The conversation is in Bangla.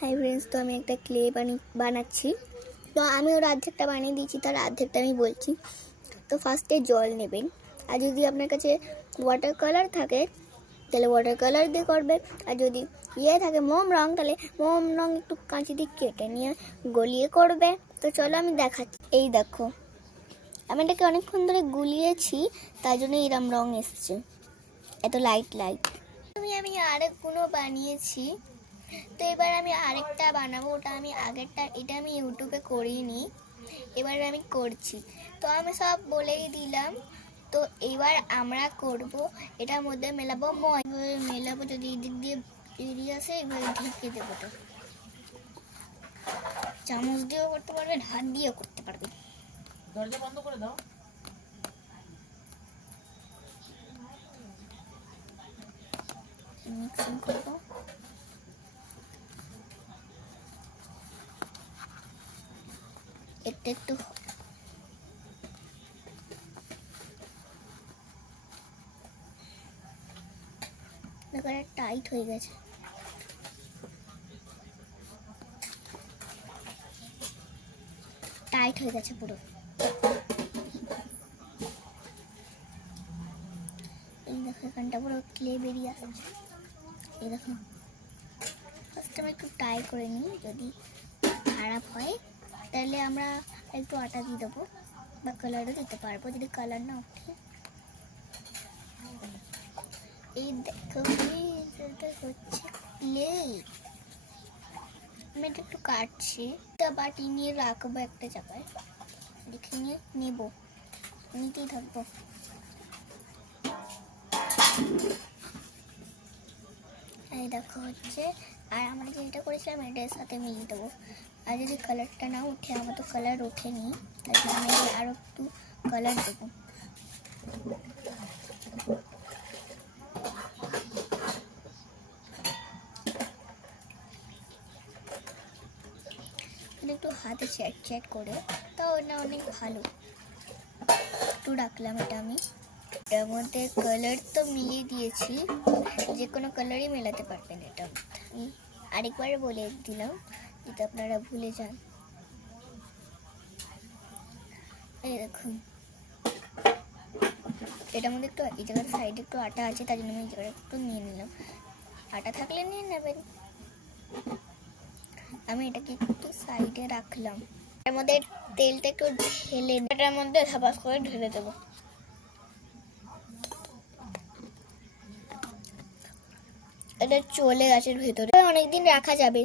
হাই ফ্রেন্ডস, তো আমি একটা ক্লে বানাচ্ছি। তো আমি ওর অর্ধেকটা বানিয়ে দিয়েছি, তার অর্ধেকটা আমি বলছি। তো ফার্স্টে জল নেবেন, আর যদি আপনার কাছে ওয়াটার কালার থাকে তাহলে ওয়াটার কালার দিয়ে করবেন, আর যদি থাকে মোম রং তাহলে মোম রং একটু কাঁচি দিয়ে কেটে নিয়ে গলিয়ে করবে। তো চলো আমি দেখাচ্ছি। এই দেখো, আমি এটাকে অনেকক্ষণ ধরে গুলিয়েছি, তাই জন্য এরম রং এসছে, এত লাইট লাইট। আমি আরেকগুলো বানিয়েছি, তো এবার আমি আরেকটা বানাবো। ওটা আমি এটা আমি ইউটিউবে করিনি, এবার আমি করছি। তো আমি সব বলেই দিলাম। তো এবার আমরা করব, এটার মধ্যে মেলাবো মেলাবো। যদি এদিক দিয়ে বেরিয়ে আসে এবার ঢেকে দেবো। তো চামচ দিয়েও করতে পারবে, হাত দিয়েও করতে পারবে। দরজা বন্ধ করে দাও। মিক্সিং করবো। এটা একটু টাইট হয়ে গেছে। টাইট হয়ে গেছে পুরো। এই দেখো, এখানটা পুরো ক্লে বেরিয়ে আসছে। এই দেখো, ফার্স্ট আমি একটু ট্রাই করে নিই, যদি খারাপ হয় তাহলে আমরা একটু আটা দিয়ে দেবো, বা কালারও দিতে পারবো যদি কালার না ওঠে। এই দেখো হচ্ছে ক্লে। আমি এটা একটু কাটছি, একটা বাটি নিয়ে রাখবো একটা জায়গায়, দেখে নিয়ে নেবো, নিতেই থাকবো। এই দেখো হচ্ছে, আর আমরা যেটা করেছিলাম এটার সাথে মিলিয়ে দেবো। আর যদি কালারটা না উঠে, আমার তো কালার ওঠেনি, তাই আমি আরও একটু কালার দেবো। একটু হাতে চ্যাট করে, তাও না অনেক ভালো। একটু রাখলাম এটা আমি। এটার মধ্যে কালার তো মিলিয়ে দিয়েছি, যে কোনো কালারই মেলাতে পারবেন। এটা আমি আরেকবার বলে দিলাম যাতে আপনারা ভুলে যান। এই দেখুন, এটার মধ্যে একটু এই জায়গার সাইডে একটু আটা আছে, তার জন্য আমি এই জায়গাটা একটু নিয়ে নিলাম। আটা থাকলে নিয়ে নেবেন। আমি এটাকে একটু সাইডে রাখলাম। এর মধ্যে তেলটা একটু ঢেলে, এটার মধ্যে ধাপাস করে ঢেলে দেবো। এটা চলে গেছে ভেতরে, অনেকদিন রাখা যাবে।